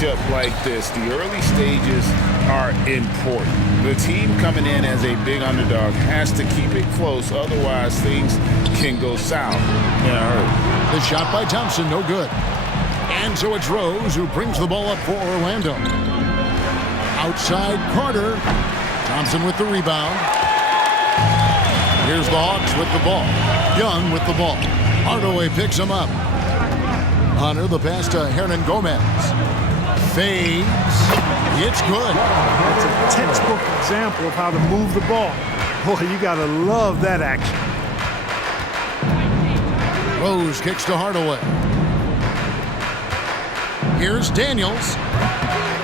matchup like this, the early stages are important. The team coming in as a big underdog has to keep it close, otherwise things can go south in a hurry. The shot by Thompson, no good. And so it's Rose who brings the ball up for Orlando. Outside Carter. Thompson with the rebound. Here's the Hawks with the ball. Young with the ball. Hardaway picks him up. Hunter, the pass to Hernan Gomez. Fades. It's good. That's a textbook example of how to move the ball. Boy, you got to love that action. Rose kicks to Hardaway. Here's Daniels.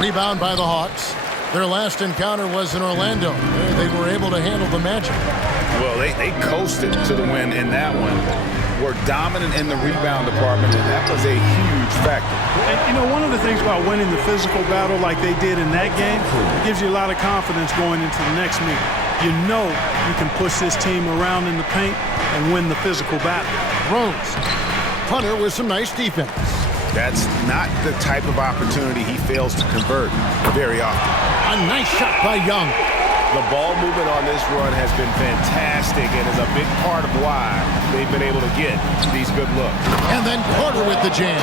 Rebound by the Hawks. Their last encounter was in Orlando. They were able to handle the matchup. Well, they coasted to the win in that one. Were dominant in the rebound department, and that was a huge factor. And, you know, one of the things about winning the physical battle like they did in that game, it gives you a lot of confidence going into the next meet. You know you can push this team around in the paint and win the physical battle. Rose. Hunter with some nice defense. That's not the type of opportunity he fails to convert very often. A nice shot by Young. The ball movement on this run has been fantastic and is a big part of why they've been able to get these good looks. And then Carter with the jam.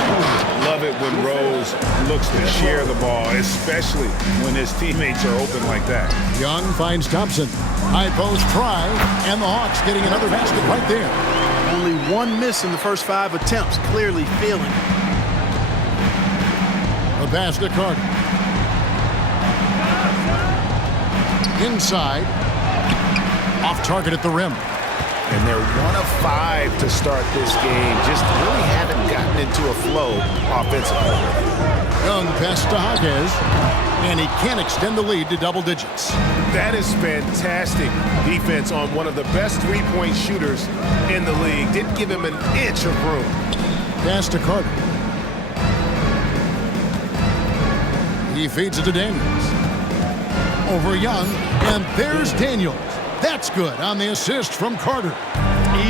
Love it when Rose looks to share the ball, especially when his teammates are open like that. Young finds Thompson. High post try, and the Hawks getting another basket right there. Only one miss in the first 5 attempts, clearly feeling it. The pass to Carter. Inside. Off target at the rim. And they're 1 of 5 to start this game. Just really haven't gotten into a flow offensively. Young pass to Hawkes. And he can't extend the lead to double digits. That is fantastic defense on one of the best three-point shooters in the league. Didn't give him an inch of room. Pass to Carter. He feeds it to Daniels. Over Young, and there's Daniels. That's good on the assist from Carter.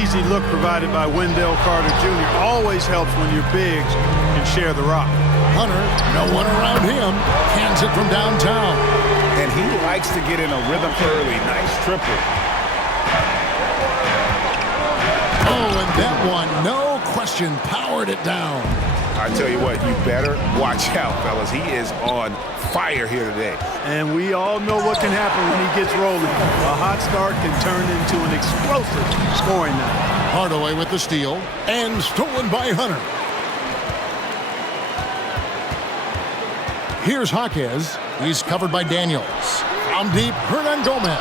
Easy look provided by Wendell Carter Jr. Always helps when your bigs can share the rock. Hunter, no one around him, cans it from downtown. And he likes to get in a rhythm early. Nice triple. Oh, and that one, no question, powered it down. I tell you what, you better watch out, fellas. He is on fire here today. And we all know what can happen when he gets rolling. A hot start can turn into an explosive scoring night. Hardaway with the steal, and stolen by Hunter. Here's Hawkes. He's covered by Daniels. From deep, Hernan Gomez.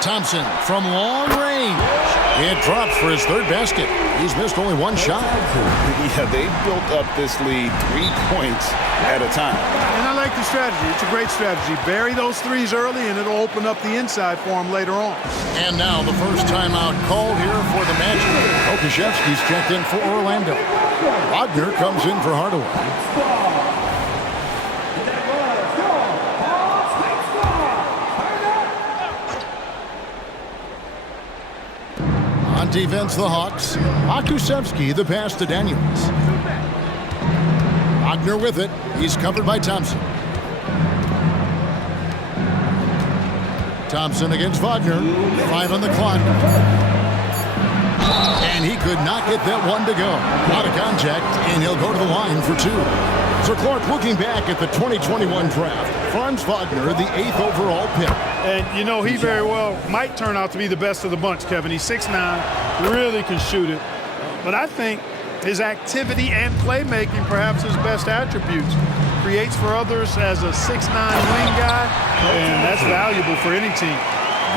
Thompson from long range. It drops for his third basket. He's missed only one shot. Yeah, they built up this lead 3 points at a time. And I like the strategy. It's a great strategy. Bury those threes early, and it'll open up the inside for him later on. And now the first timeout called here for the match. Okashevsky's checked in for Orlando. Wagner comes in for Hardaway. On defense, the Hawks. Okashevsky, the pass to Daniels. Wagner with it. He's covered by Thompson. Thompson against Wagner. 5 on the clock. And he could not get that one to go. Out of contact, and he'll go to the line for 2. So Clark, looking back at the 2021 draft, Franz Wagner, the 8th overall pick. And, you know, he very well might turn out to be the best of the bunch, Kevin. He's 6'9", really can shoot it. But I think his activity and playmaking, perhaps his best attributes, creates for others as a 6'9" wing guy, and that's valuable for any team.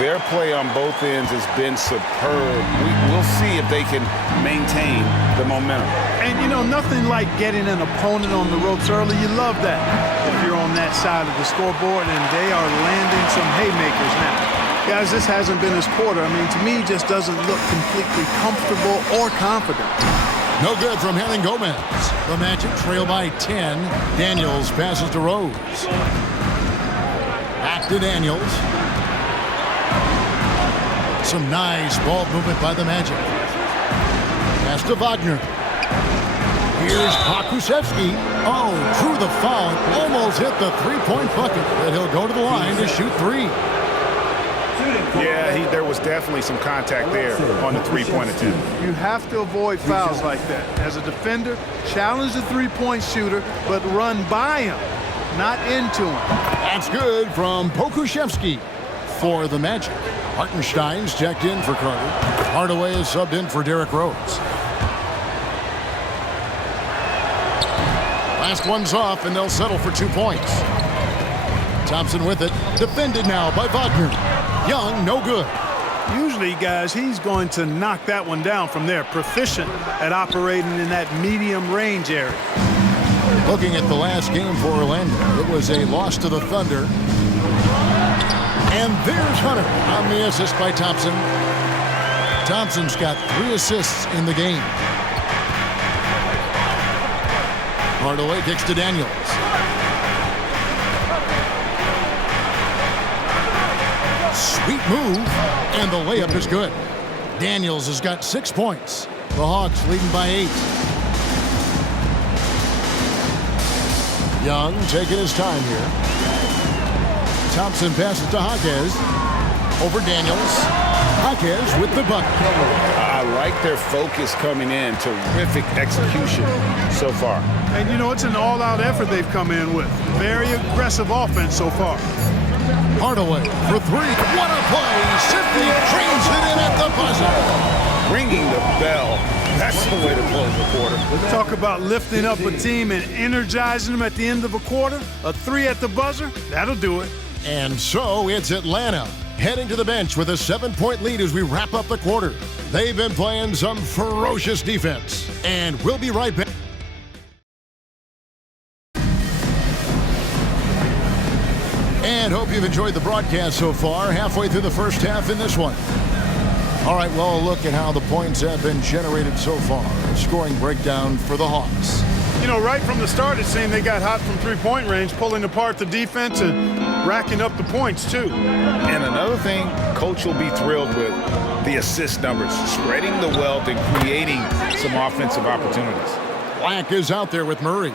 Their play on both ends has been superb. We'll see if they can maintain the momentum. And, you know, nothing like getting an opponent on the ropes early. You love that if you're on that side of the scoreboard, and they are landing some haymakers now. Guys, this hasn't been his quarter. I mean, to me, just doesn't look completely comfortable or confident. No good from Hernan Gomez. The Magic trail by 10. Daniels passes to Rose. Back to Daniels. Some nice ball movement by the Magic. Pass to Wagner. Here's Pokusevski. Oh, drew the foul and almost hit the three-point bucket. But he'll go to the line to shoot three. Yeah, there was definitely some contact there on the three-point attempt. You have to avoid fouls like that. As a defender, challenge the three-point shooter, but run by him, not into him. That's good from Pokusevski for the Magic. Hartenstein's checked in for Carter. Hardaway is subbed in for Derrick Rose. Last one's off, and they'll settle for 2 points. Thompson with it. Defended now by Wagner. Young, no good. Usually, guys, he's going to knock that one down from there. Proficient at operating in that medium range area. Looking at the last game for Orlando, it was a loss to the Thunder. And there's Hunter on the assist by Thompson. Thompson's got 3 assists in the game. Hardaway kicks to Daniels. Sweet move, and the layup is good. Daniels has got 6 points. The Hawks leading by 8. Young taking his time here. Thompson passes to Jaquez. Over Daniels. Jaquez with the bucket. I like their focus coming in. Terrific execution so far. And, you know, it's an all-out effort they've come in with. Very aggressive offense so far. Hardaway for 3. What a play. Simply trains it in at the buzzer. Ringing the bell. That's the way to close the quarter. Talk about lifting up a team and energizing them at the end of a quarter. A 3 at the buzzer, that'll do it. And so it's Atlanta heading to the bench with a 7-point lead as we wrap up the quarter. They've been playing some ferocious defense. And we'll be right back. And hope you've enjoyed the broadcast so far. Halfway through the first half in this one. All right, well, look at how the points have been generated so far. A scoring breakdown for the Hawks. You know, right from the start, it seemed they got hot from three-point range, pulling apart the defense and racking up the points, too. And another thing, Coach will be thrilled with the assist numbers, spreading the wealth and creating some offensive opportunities. Black is out there with Murray.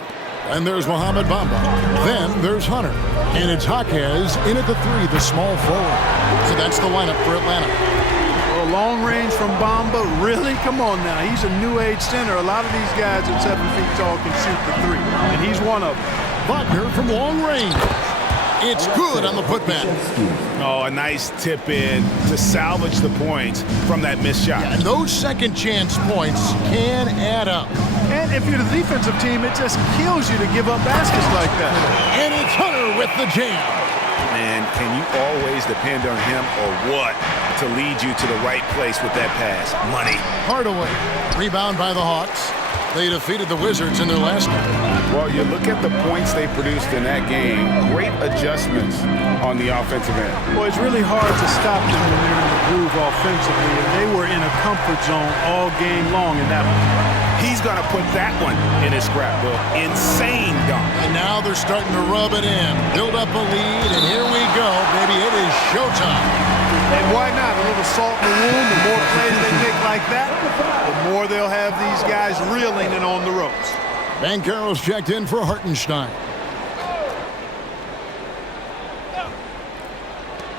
And there's Mohamed Bamba. Then there's Hunter. And it's Jaquez in at the 3, the small forward. So that's the lineup for Atlanta. Well, long range from Bamba, really? Come on now. He's a new age center. A lot of these guys at 7 feet tall can shoot the 3, and he's one of them. Wagner from long range. It's good on the putback. Oh, a nice tip in to salvage the points from that missed shot. And those second chance points can add up. And if you're the defensive team, it just kills you to give up baskets like that. And it's Hunter with the jam. Man, can you always depend on him or what to lead you to the right place with that pass? Money. Hardaway. Rebound by the Hawks. They defeated the Wizards in their last game. Well, you look at the points they produced in that game. Great adjustments on the offensive end. Well, it's really hard to stop them when they're in the groove offensively, and they were in a comfort zone all game long in that one. He's going to put that one in his scrapbook. Insane dunk. And now they're starting to rub it in. Build up a lead, and here we go, baby. It is showtime. And why not? A little salt in the wound. The more plays they make like that, the more they'll have these guys reeling and on the ropes. Banchero's checked in for Hartenstein.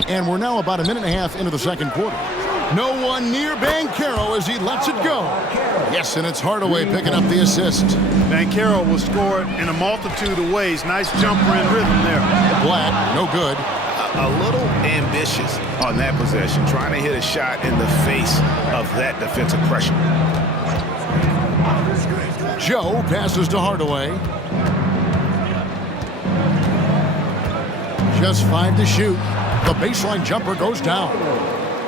And we're now about a minute and a half into the second quarter. No one near Banchero as he lets it go. Yes, and it's Hardaway picking up the assist. Banchero will score it in a multitude of ways. Nice jumper and rhythm there. Black, no good. A little ambitious on that possession, trying to hit a shot in the face of that defensive pressure. Joe passes to Hardaway. Just 5 to shoot. The baseline jumper goes down.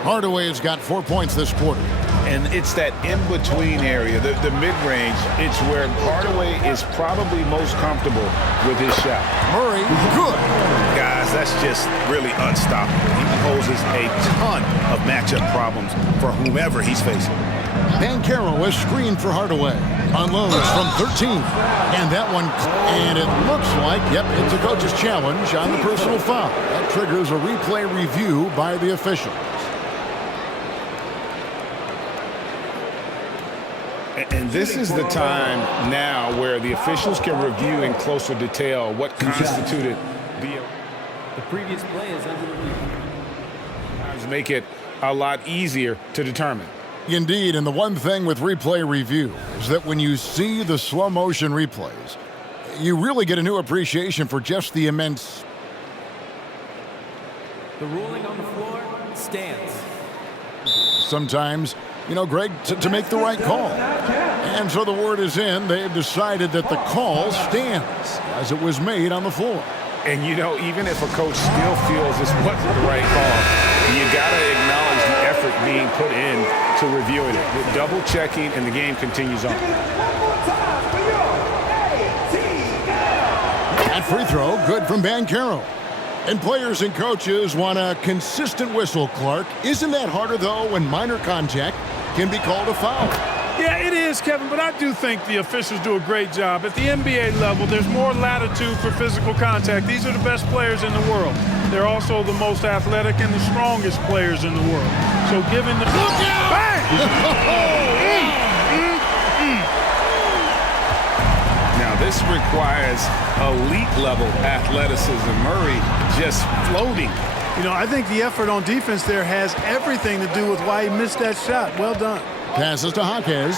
Hardaway has got 4 points this quarter. And it's that in-between area, the mid-range. It's where Hardaway is probably most comfortable with his shot. Murray, good. Guys, that's just really unstoppable. He poses a ton of matchup problems for whomever he's facing. Banchero is screened for Hardaway. Unloads from 13. And that one, and it looks like, yep, it's a coach's challenge on the personal foul. That triggers a replay review by the official. And this is the time now where the officials can review in closer detail what constituted the previous play is under review. Make it a lot easier to determine. Indeed, and the one thing with replay review is that when you see the slow motion replays, you really get a new appreciation for just the immense. The ruling on the floor stands. Sometimes, Greg, to make the right call. And so the word is in. They've decided that the call stands as it was made on the floor. And, even if a coach still feels this wasn't the right call, you got to acknowledge the effort being put in to reviewing it. With double checking, and the game continues on. That free throw, good from Banchero. And players and coaches want a consistent whistle, Clark. Isn't that harder, though, when minor contact can be called a foul? Yeah, it is, Kevin, but I do think the officials do a great job. At the NBA level, there's more latitude for physical contact. These are the best players in the world. They're also the most athletic and the strongest players in the world. So given the... Look out! Bang! Now, this requires elite-level athleticism. Murray just floating. I think the effort on defense there has everything to do with why he missed that shot. Well done. Passes to Jaquez.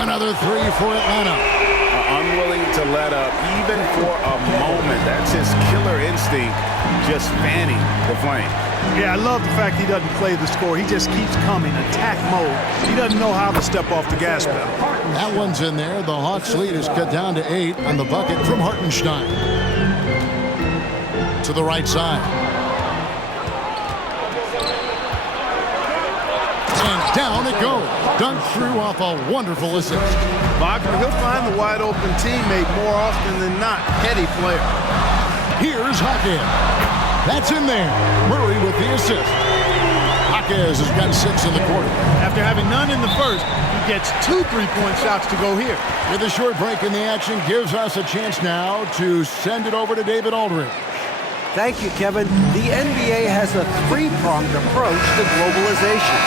Another three for Atlanta. Unwilling to let up even for a moment. That's his killer instinct, just fanning the flame. Yeah, I love the fact he doesn't play the score. He just keeps coming, attack mode. He doesn't know how to step off the gas pedal. That one's in there. The Hawks lead is cut down to 8 on the bucket from Hartenstein. To the right side. And down it goes. Dunked through off a wonderful assist. Wagner, he'll find the wide open teammate more often than not. Heady player. Here's Jaquez. That's in there. Murray with the assist. Jaquez has got 6 in the quarter. After having none in the first, he gets 2 3-point shots to go here. With a short break in the action, gives us a chance now to send it over to David Aldridge. Thank you, Kevin. The NBA has a 3-pronged approach to globalization.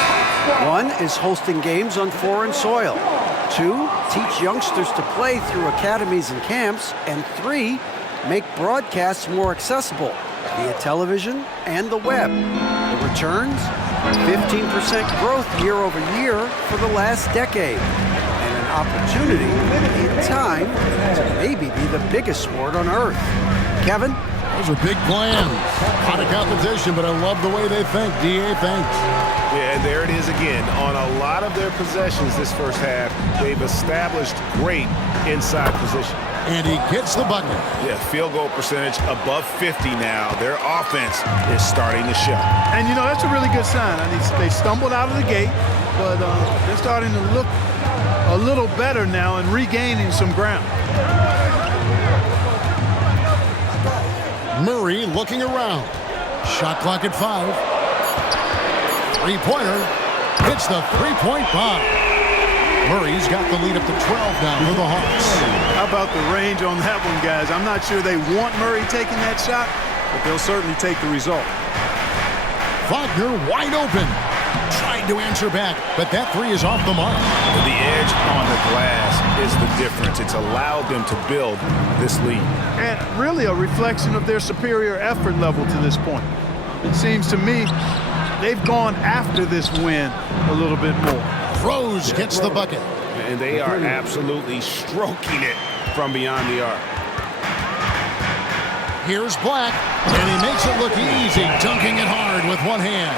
1 is hosting games on foreign soil. 2, teach youngsters to play through academies and camps. And 3, make broadcasts more accessible via television and the web. The returns, 15% growth year over year for the last decade. And an opportunity in time to maybe be the biggest sport on earth. Kevin? Those are big plans. Out of competition, but I love the way they think. DA, thanks. Yeah, and there it is again. On a lot of their possessions this first half, they've established great inside position. And he gets the bucket. Yeah, field goal percentage above 50 now. Their offense is starting to show. And, that's a really good sign. They stumbled out of the gate, but they're starting to look a little better now and regaining some ground. Murray looking around. Shot clock at 5. Three-pointer. Hits the three-point bomb. Murray's got the lead up to 12 now for the Hawks. How about the range on that one, guys? I'm not sure they want Murray taking that shot, but they'll certainly take the result. Wagner wide open. Tried to answer back, but that three is off the mark. The edge on the glass is the difference. It's allowed them to build this lead. And really a reflection of their superior effort level to this point. It seems to me they've gone after this win a little bit more. Rose gets the bucket. And they are absolutely stroking it from beyond the arc. Here's Black, and he makes it look easy, dunking it hard with one hand.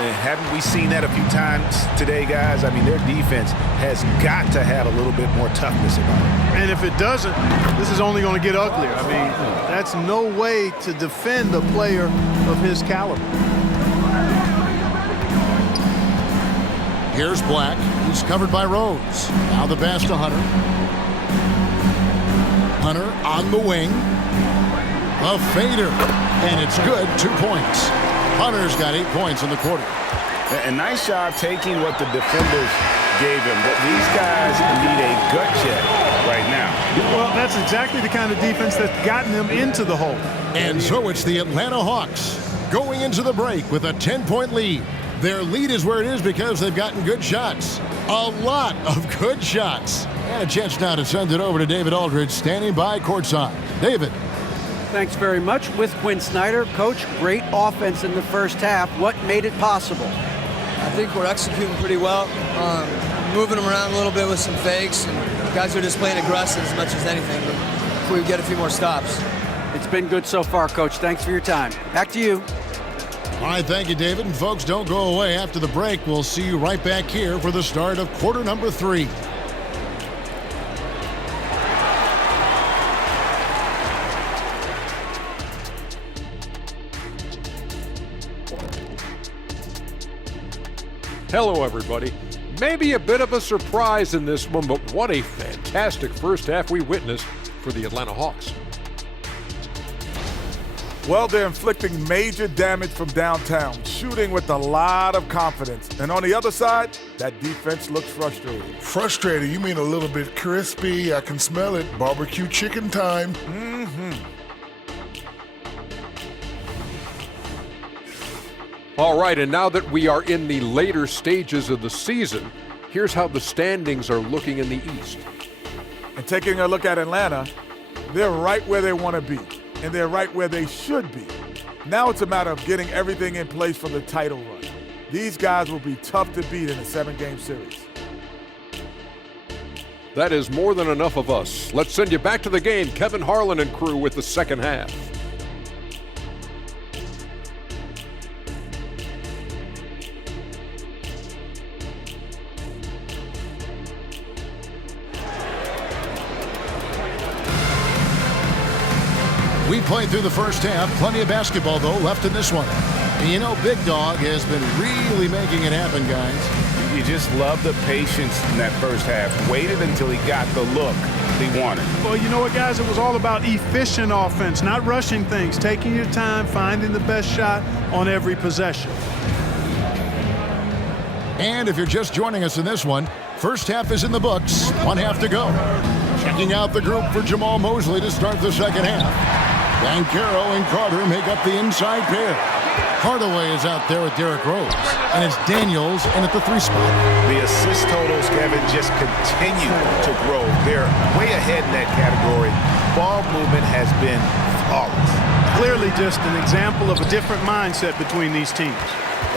And haven't we seen that a few times today, guys? I mean, their defense has got to have a little bit more toughness about it. And if it doesn't, this is only going to get uglier. I mean, that's no way to defend a player of his caliber. Here's Black. He's covered by Rose. Now the pass to Hunter. Hunter on the wing. A fader. And it's good. 2 points. Hunter's got 8 points in the quarter. A nice job taking what the defenders gave him. But these guys need a gut check right now. Well, that's exactly the kind of defense that's gotten them into the hole. And so it's the Atlanta Hawks going into the break with a 10-point lead. Their lead is where it is because they've gotten good shots. A lot of good shots. And a chance now to send it over to David Aldridge, standing by courtside. David. Thanks very much. With Quinn Snyder, Coach, great offense in the first half. What made it possible? I think we're executing pretty well. Moving them around a little bit with some fakes, and guys are just playing aggressive as much as anything. But if we get a few more stops. It's been good so far, Coach. Thanks for your time. Back to you. All right, thank you, David. And folks, don't go away. After the break, we'll see you right back here for the start of quarter number 3. Hello, everybody. Maybe a bit of a surprise in this one, but what a fantastic first half we witnessed for the Atlanta Hawks. Well, they're inflicting major damage from downtown, shooting with a lot of confidence. And on the other side, that defense looks frustrated. Frustrated? You mean a little bit crispy? I can smell it. Barbecue chicken time. All right, and now that we are in the later stages of the season, here's how the standings are looking in the East. And taking a look at Atlanta, they're right where they want to be, and they're right where they should be. Now it's a matter of getting everything in place for the title run. These guys will be tough to beat in a 7-game series. That is more than enough of us. Let's send you back to the game, Kevin Harlan and crew with the second half. We played through the first half. Plenty of basketball, though, left in this one. And you know, Big Dog has been really making it happen, guys. You just love the patience in that first half. Waited until he got the look he wanted. Well, you know what, guys? It was all about efficient offense, not rushing things, taking your time, finding the best shot on every possession. And if you're just joining us in this one, first half is in the books. 1 half to go. Checking out the group for Jamal Mosley to start the second half. Banchero and Carter make up the inside pair. Hardaway is out there with Derrick Rose. And it's Daniels in at the 3 spot. The assist totals, Kevin, just continue to grow. They're way ahead in that category. Ball movement has been flawless. Clearly just an example of a different mindset between these teams.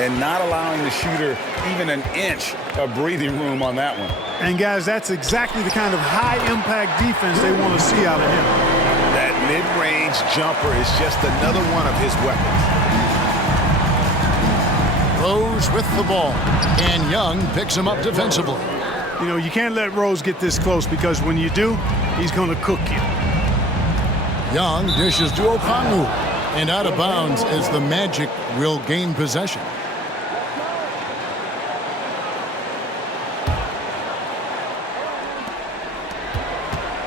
And not allowing the shooter even an inch of breathing room on that one. And, guys, that's exactly the kind of high-impact defense they want to see out of him. That mid-range jumper is just another one of his weapons. Rose with the ball. And Young picks him up defensively. You know, you can't let Rose get this close because when you do, he's going to cook you. Young dishes to Okongwu. And out of bounds as the Magic will gain possession.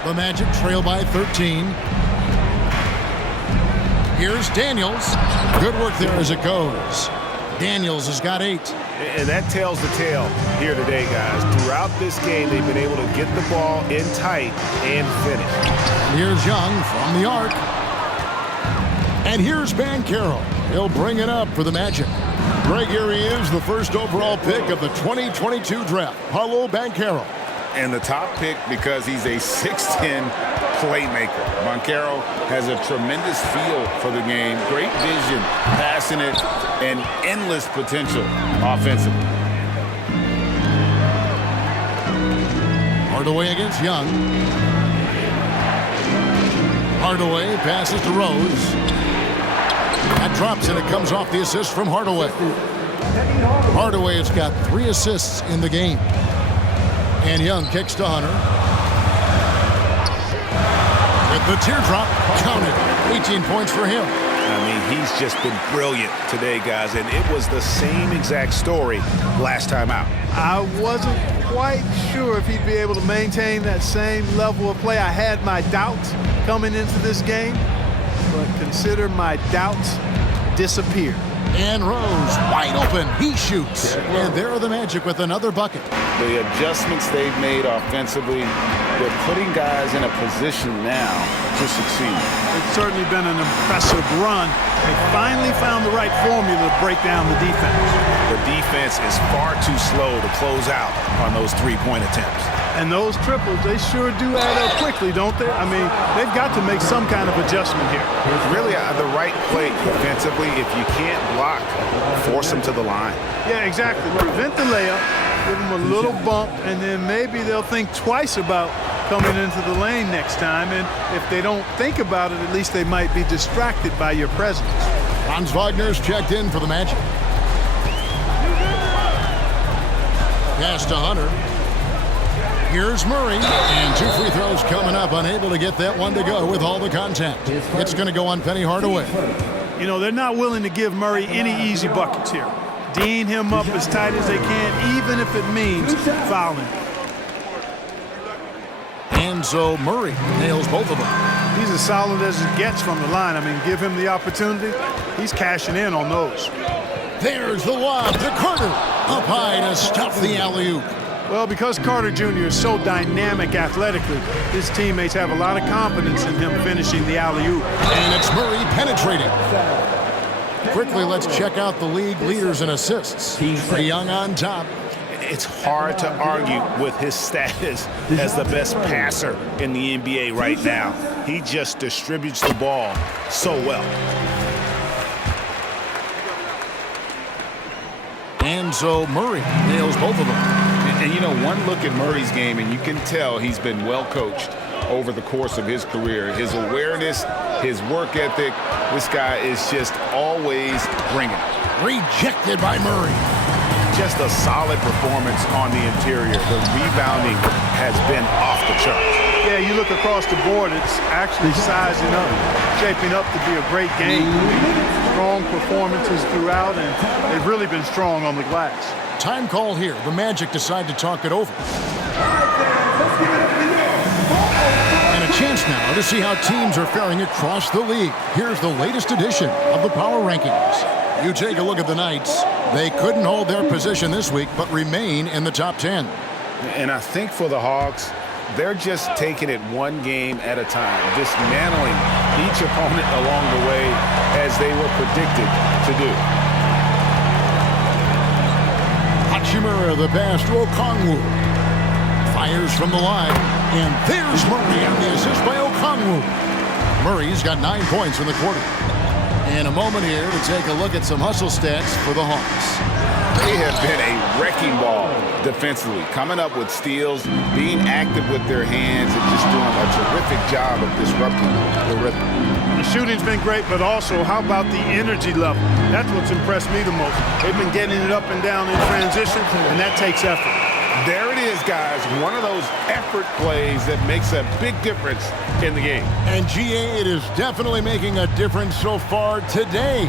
The Magic trail by 13. Here's Daniels. Good work there as it goes. Daniels has got 8. And that tells the tale here today, guys. Throughout this game, they've been able to get the ball in tight and finish. And here's Young from the arc. And here's Banchero. He'll bring it up for the Magic. Greg, here he is, the first overall pick of the 2022 draft, Paolo Banchero. And the top pick because he's a 6'10 playmaker. Banchero has a tremendous feel for the game, great vision, passing it, and endless potential offensively. Hardaway against Young. Hardaway passes to Rose. That drops and it comes off the assist from Hardaway. Hardaway has got 3 assists in the game. And Young kicks to Hunter. With the teardrop, counted. 18 points for him. I mean, he's just been brilliant today, guys, and it was the same exact story last time out. I wasn't quite sure if he'd be able to maintain that same level of play. I had my doubts coming into this game, but consider my doubts disappear. And Rose wide open. He shoots. And there are the Magic with another bucket. The adjustments they've made offensively They're putting guys in a position now to succeed. It's certainly been an impressive run. They finally found the right formula to break down the defense. The defense is far too slow to close out on those three-point attempts. And those triples, they sure do add up quickly, don't they? I mean, they've got to make some kind of adjustment here. Really, the right play defensively, if you can't block, force them to the line. Yeah, exactly. Prevent the layup, give them a little bump, and then maybe they'll think twice about coming into the lane next time. And if they don't think about it, at least they might be distracted by your presence. Franz Wagner's checked in for the Magic. Pass to Hunter. Here's Murray, and 2 free throws coming up, unable to get that one to go with all the contact. It's going to go on Penny Hardaway. You know, they're not willing to give Murray any easy buckets here. D'ing him up as tight as they can, even if it means fouling. And so Murray nails both of them. He's as solid as it gets from the line. I mean, give him the opportunity, he's cashing in on those. There's the lob to Carter. Up high to stuff the alley-oop. Well, because Carter Jr. is so dynamic athletically, his teammates have a lot of confidence in him finishing the alley-oop. And it's Murray penetrating. Quickly, let's check out the league leaders in assists. Trae Young on top. It's hard to argue with his status as the best passer in the NBA right now. He just distributes the ball so well. And so Murray nails both of them. And you know, one look at Murray's game, and you can tell he's been well coached over the course of his career. His awareness, his work ethic, this guy is just always bringing it. Rejected by Murray. Just a solid performance on the interior. The rebounding has been off the charts. Yeah, you look across the board, it's actually sizing up, shaping up to be a great game. Strong performances throughout, and they've really been strong on the glass. Time call here. The Magic decide to talk it over. And a chance now to see how teams are faring across the league. Here's the latest edition of the Power Rankings. You take a look at the Knights. They couldn't hold their position this week, but remain in the top 10. And I think for the Hawks, they're just taking it one game at a time, dismantling each opponent along the way as they were predicted to do. Hachimura, the pass to Okongwu. Fires from the line, and there's Murray on the assist by Okongwu. Murray's got 9 points in the quarter. And a moment here to take a look at some hustle stats for the Hawks. They have been a wrecking ball defensively, coming up with steals, being active with their hands, and just doing a terrific job of disrupting the rhythm. The shooting's been great, but also how about the energy level? That's what's impressed me the most. They've been getting it up and down in transition, and that takes effort. There it is, guys. One of those effort plays that makes a big difference in the game. And GA, it is definitely making a difference so far today.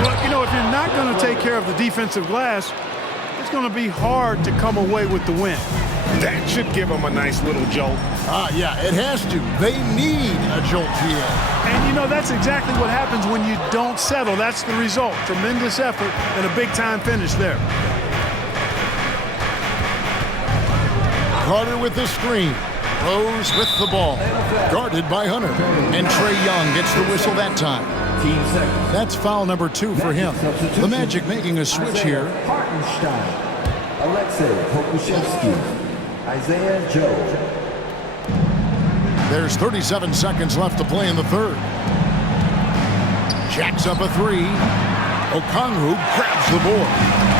Well, you know, if you're not going to take care of the defensive glass, it's going to be hard to come away with the win. That should give them a nice little jolt. Yeah, it has to. They need a jolt, GA. And, you know, that's exactly what happens when you don't settle. That's the result. Tremendous effort and a big-time finish there. Carter with the screen. Rose with the ball. Guarded by Hunter. And Trae Young gets the whistle that time. That's foul number 2 for him. The Magic making a switch here. Alexei Pokushevsky, Isaiah Joe. There's 37 seconds left to play in the third. Jacks up a 3. Okongwu grabs the board.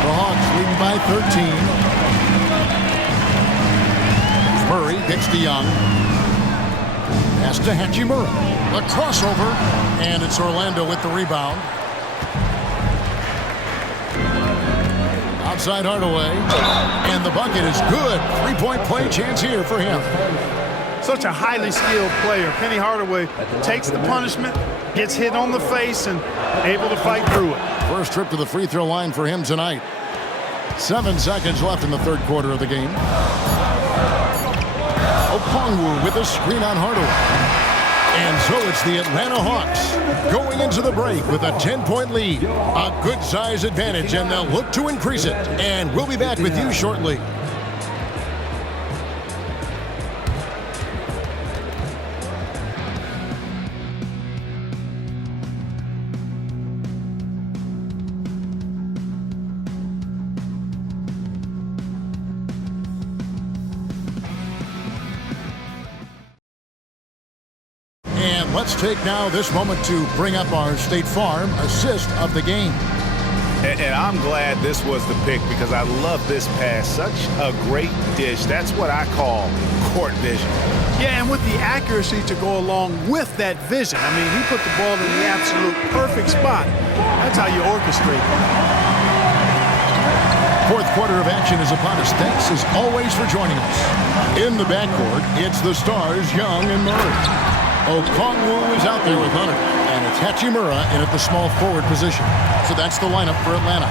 The Hawks leading by 13. Murray gets to Young. Pass to Hachimura. A crossover. And it's Orlando with the rebound. Outside Hardaway. And the bucket is good. 3-point play chance here for him. Such a highly skilled player. Penny Hardaway takes the punishment, gets hit on the face, and able to fight through it. First trip to the free throw line for him tonight. 7 seconds left in the third quarter of the game. Okongwu with a screen on Hardaway. And so it's the Atlanta Hawks going into the break with a 10-point lead. A good size advantage, and they'll look to increase it. And we'll be back with you shortly. let's take now this moment to bring up our State Farm assist of the game. And I'm glad this was the pick because I love this pass. Such a great dish. That's what I call court vision. Yeah, and with the accuracy to go along with that vision. I mean, he put the ball in the absolute perfect spot. That's how you orchestrate. Fourth quarter of action is upon us. Thanks as always for joining us. In the backcourt, it's the stars, Young and Murray. Okongwu is out there with Hunter, and it's Hachimura in at the small forward position. So that's the lineup for Atlanta.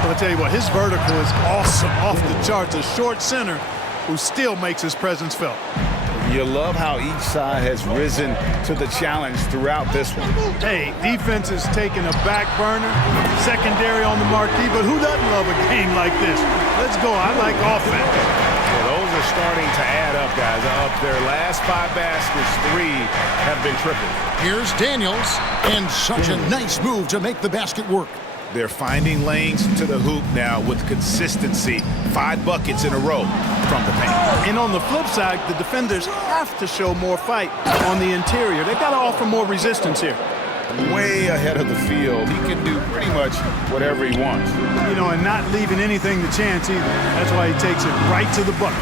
But I'll tell you what, his vertical is awesome, off the charts. A short center who still makes his presence felt. You love how each side has risen to the challenge throughout this one. Hey, defense is taking a back burner, secondary on the marquee, but who doesn't love a game like this? Let's go. I like offense. Well, those are starting to add up, guys. Up their last 5 baskets, 3 have been tripled. Here's Daniels, and such a nice move to make the basket work. They're finding lanes to the hoop now with consistency. 5 buckets in a row from the paint. And on the flip side, the defenders have to show more fight on the interior. They've got to offer more resistance here. Way ahead of the field. He can do pretty much whatever he wants. You know, and not leaving anything to chance either. That's why he takes it right to the bucket.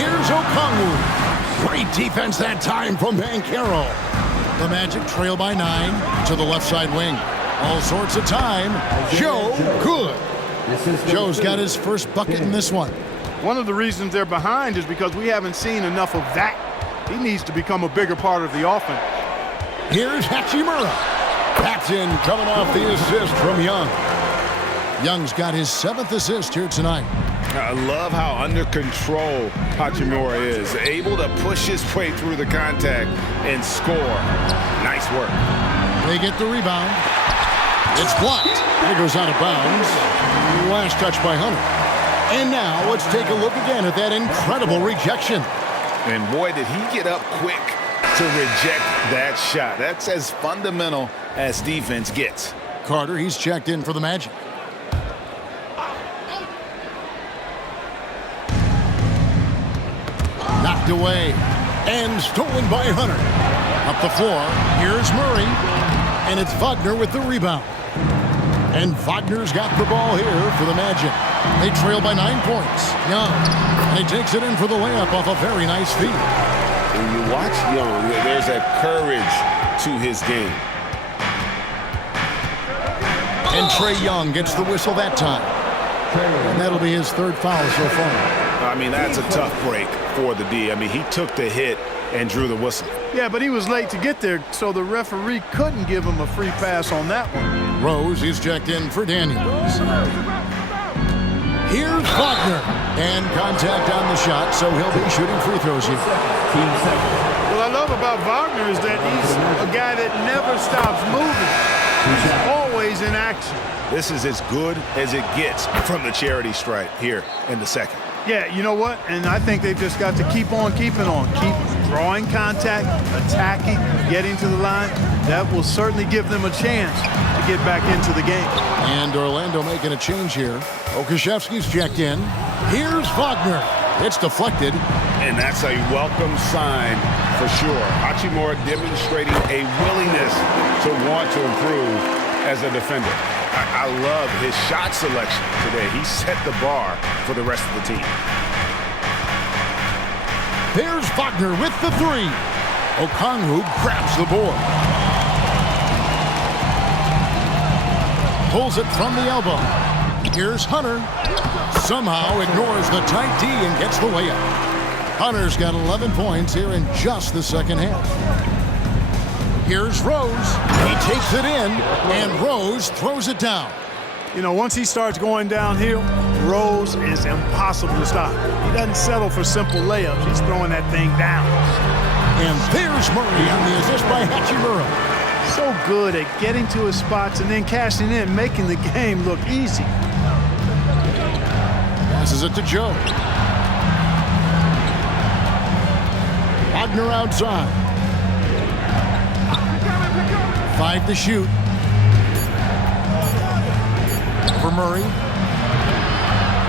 Here's Okongwu. Great defense that time from Banchero. The Magic trail by 9 to the left side wing. All sorts of time. Joe, good. Joe's got his first bucket in this one. One of the reasons they're behind is because we haven't seen enough of that. He needs to become a bigger part of the offense. Here's Hachimura. Paxton coming off the assist from Young. Young's got his 7th assist here tonight. I love how under control Hachimura is. Able to push his way through the contact and score. Nice work. They get the rebound. It's blocked. It goes out of bounds. Last touch by Hunter. And now let's take a look again at that incredible rejection. And boy, did he get up quick to reject that shot. That's as fundamental as defense gets. Carter, he's checked in for the Magic. Knocked away and stolen by Hunter. Up the floor, here's Murray, and it's Wagner with the rebound. And Wagner's got the ball here for the Magic. They trail by 9 points. Young, and he takes it in for the layup off a very nice feed. When you watch Young, there's a courage to his game. And Trae Young gets the whistle that time. And that'll be his 3rd foul so far. I mean, that's a tough break for the D. I mean, he took the hit and drew the whistle. Yeah, but he was late to get there, so the referee couldn't give him a free pass on that one. Rose is checked in for Daniels. Here's Wagner. And contact on the shot, so he'll be shooting free throws here. What I love about Wagner is that he's a guy that never stops moving. He's always in action. This is as good as it gets from the charity stripe here in the second. Yeah, you know what? And I think they've just got to keep on keeping on. Keep drawing contact, attacking, getting to the line. That will certainly give them a chance to get back into the game. And Orlando making a change here. Okashevsky's checked in. Here's Wagner. It's deflected. And that's a welcome sign for sure. Hachimura demonstrating a willingness to want to improve as a defender. I love his shot selection today. He set the bar for the rest of the team. There's Wagner with the 3. Okongwu grabs the board. Pulls it from the elbow. Here's Hunter. Somehow ignores the tight D and gets the layup. Hunter's got 11 points here in just the second half. Here's Rose. He takes it in, and Rose throws it down. You know, once he starts going downhill, Rose is impossible to stop. He doesn't settle for simple layups. He's throwing that thing down. And there's Murray on the assist by Hachimura. So good at getting to his spots and then cashing in, making the game look easy. Passes it to Joe. Wagner outside. 5 to shoot. For Murray.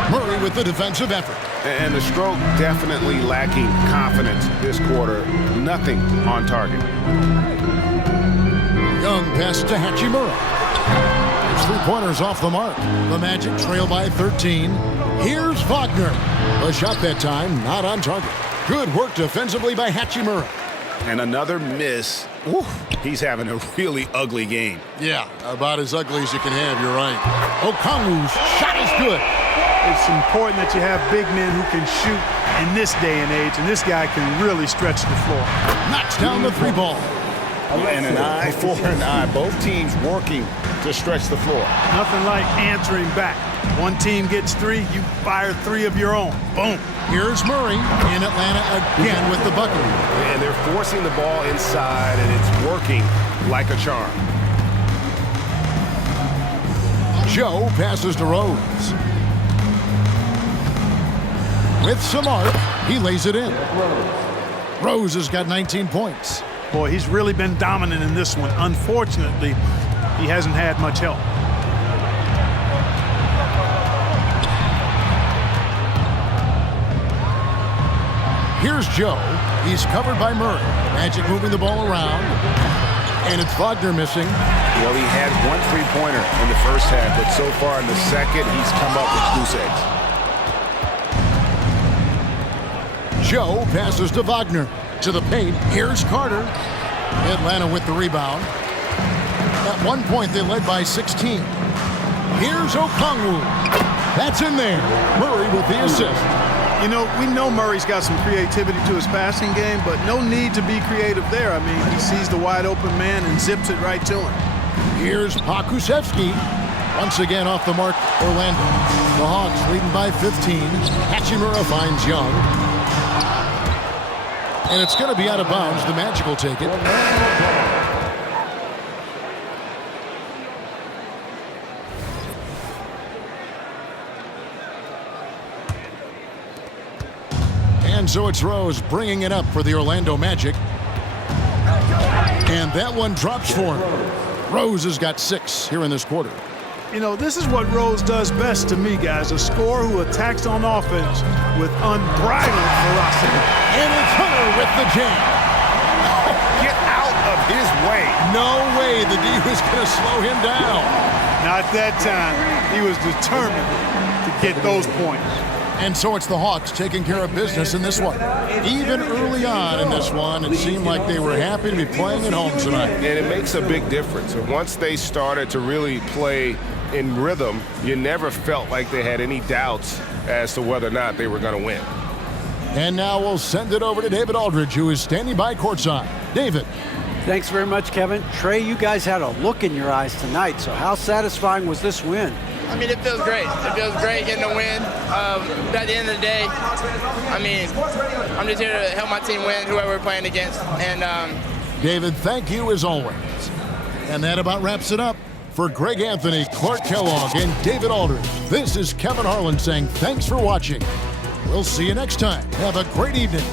Murray with the defensive effort. And the stroke definitely lacking confidence this quarter. Nothing on target. Young pass to Hachimura. His three-pointers off the mark. The Magic trail by 13. Here's Wagner. A shot that time, not on target. Good work defensively by Hachimura. And another miss. Oof, he's having a really ugly game. Yeah, about as ugly as you can have, you're right. Okongwu's shot is good. It's important that you have big men who can shoot in this day and age, and this guy can really stretch the floor. Knocks down the three ball. And an eye for an eye. Both teams working to stretch the floor. Nothing like answering back. One team gets three, you fire three of your own. Boom. Here's Murray in Atlanta again with the bucket. And they're forcing the ball inside, and it's working like a charm. Joe passes to Rose. With Samart, he lays it in. Rose has got 19 points. Boy, he's really been dominant in this one. Unfortunately, he hasn't had much help. Here's Joe. He's covered by Murray. Magic moving the ball around. And it's Wagner missing. Well, he had one three-pointer in the first half, but so far in the second, he's come up with loose eggs. Joe passes to Wagner. To the paint. Here's Carter. Atlanta with the rebound. At one point, they led by 16. Here's Okongwu. That's in there. Murray with the assist. You know, we know Murray's got some creativity to his passing game, but no need to be creative there. I mean, he sees the wide open man and zips it right to him. Here's Pakusevsky. Once again off the mark, Orlando. The Hawks leading by 15. Hachimura finds Young. And it's going to be out of bounds. The Magic will take it. And so it's Rose bringing it up for the Orlando Magic. And that one drops for him. Rose has got 6 here in this quarter. You know, this is what Rose does best to me, guys. A scorer who attacks on offense with unbridled ferocity. And it's Hunter with the jam. Get out of his way. No way the D was going to slow him down. Not that time. He was determined to get those points. And so it's the Hawks taking care of business in this one. Even early on in this one, it seemed like they were happy to be playing at home tonight. And it makes a big difference. And once they started to really play in rhythm, you never felt like they had any doubts as to whether or not they were going to win. And now we'll send it over to David Aldridge, who is standing by courtside. David. Thanks very much, Kevin. Trey, you guys had a look in your eyes tonight, so how satisfying was this win? I mean, it feels great. It feels great getting a win. But at the end of the day, I mean, I'm just here to help my team win, whoever we're playing against. And David, thank you as always. And that about wraps it up. For Greg Anthony, Clark Kellogg, and David Aldridge, this is Kevin Harlan saying thanks for watching. We'll see you next time. Have a great evening.